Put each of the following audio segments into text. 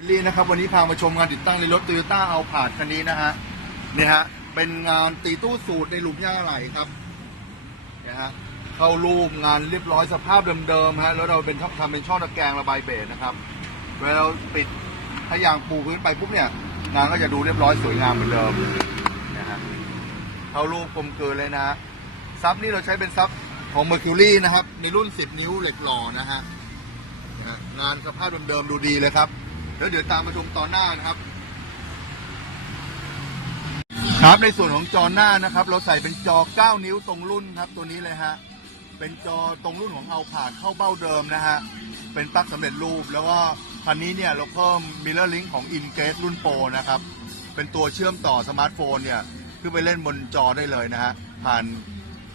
ลี่นะครับวันนี้พามาชมงานติดตั้งในรถ t o y ยต้าเอาผาดคันนี้นะฮะเนี่ยฮะเป็นงานตีตู้สูตรในหลุมย่าไหลครับเนี่ยฮะเข้ารูปงานเรียบร้อยสภาพเดิมๆฮะแล้วเราเป็นทำทำเป็นช่องตะแกรงระบายเบสนะครับเวลาเราปิดถ้ายางปูพื้นไปปุ๊บเนี่ยงานก็จะดูเรียบร้อยสวยงามเหมือนเดิมนะฮะเข้ารูปกลมเกลือเลยนะฮะซับนี่เราใช้เป็นซับของ Mercury นะครับในรุ่น 10 นิ้วเหล็กหล่อนะฮะนะฮะงานสภาพเดิมๆดูดีเลยครับ แล้วเดี๋ยวตามมาชมตอนหน้านะครับ ครับในส่วนของจอหน้านะครับ เราใส่เป็นจอ 9 นิ้วตรงรุ่นครับตัวนี้เลยฮะเป็นจอตรงรุ่นของเอาผ่านเข้าเบ้าเดิมนะฮะเป็นปลั๊กสำเร็จรูป แล้วก็คันนี้เนี่ยเราเพิ่ม Mirror Link ของ i n g a t e รุ่นโปรนะครับเป็นตัวเชื่อมต่อสมาร์ทโฟนเนี่ยขึ้นไปเล่นบนจอได้เลยนะฮะผ่าน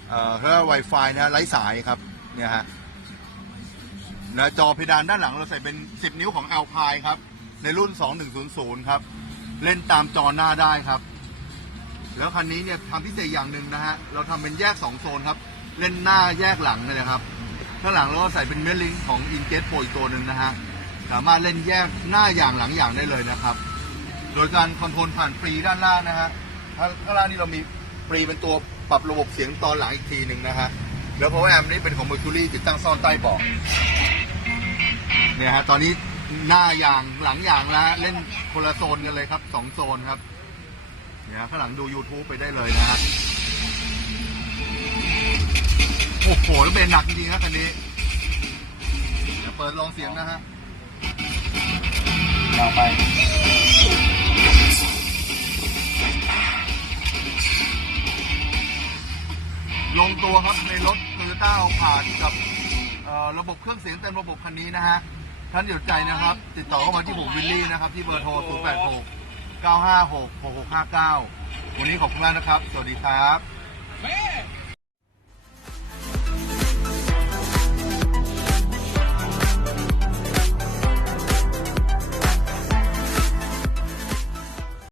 เอ่อเรียกว่า Wi-Fi นะไร้สายครับเนี่ยฮะนะจอเพดานด้านหลังเราใส่เป็น 10 นิ้วของ Alpine ครับ ในรุ่น 2100 ครับ เล่นตามจอหน้าได้ครับ แล้วคันนี้เนี่ยทำพิเศษอย่างหนึ่งนะฮะ เราทำเป็นแยก 2 โซนครับ เล่นหน้าแยกหลังเลยนะครับ ข้างหลังเราก็ใส่เป็นเมลลิงของ i n g a t e Pro อีกตัวหนึ่งนะฮะ สามารถเล่นแยกหน้าอย่างหลังอย่างได้เลยนะครับ โดยการคอนโทรลผ่านฟรีด้านล่างนะฮะ ข้างล่างนี่เรามีฟรีเป็นตัวปรับระบบเสียงตอนหลังอีกทีหนึ่งนะฮะ แล้ว power amp นี่เป็นของ Mercury ติดตั้งซ่อนใต้เบาะเนี่ยฮะ ตอนนี้ หน้าอย่างหลังอย่างแล้วเล่นคนละโซนกันเลยครับสองโซนครับเนี่ยข้างหลังดู YouTube ไปได้เลยนะฮะโอ้โหแล้วเบนหนักจริงๆนะคันนี้เดี๋ยวเปิดลองเสียงนะฮะต่อไปลงตัวครับในรถโตโยต้าเอาผ่านกับระบบเครื่องเสียงเต็มระบบคันนี้นะฮะ ท่านเดี๋ยวใจนะครับ ติดต่อเข้ามาที่ผมวิลลี่นะครับ ที่เบอร์โทร 0 8 6 9 5 6 6 6 5 9 วันนี้ขอบคุณมากนะครับ สวัสดีครับ Man,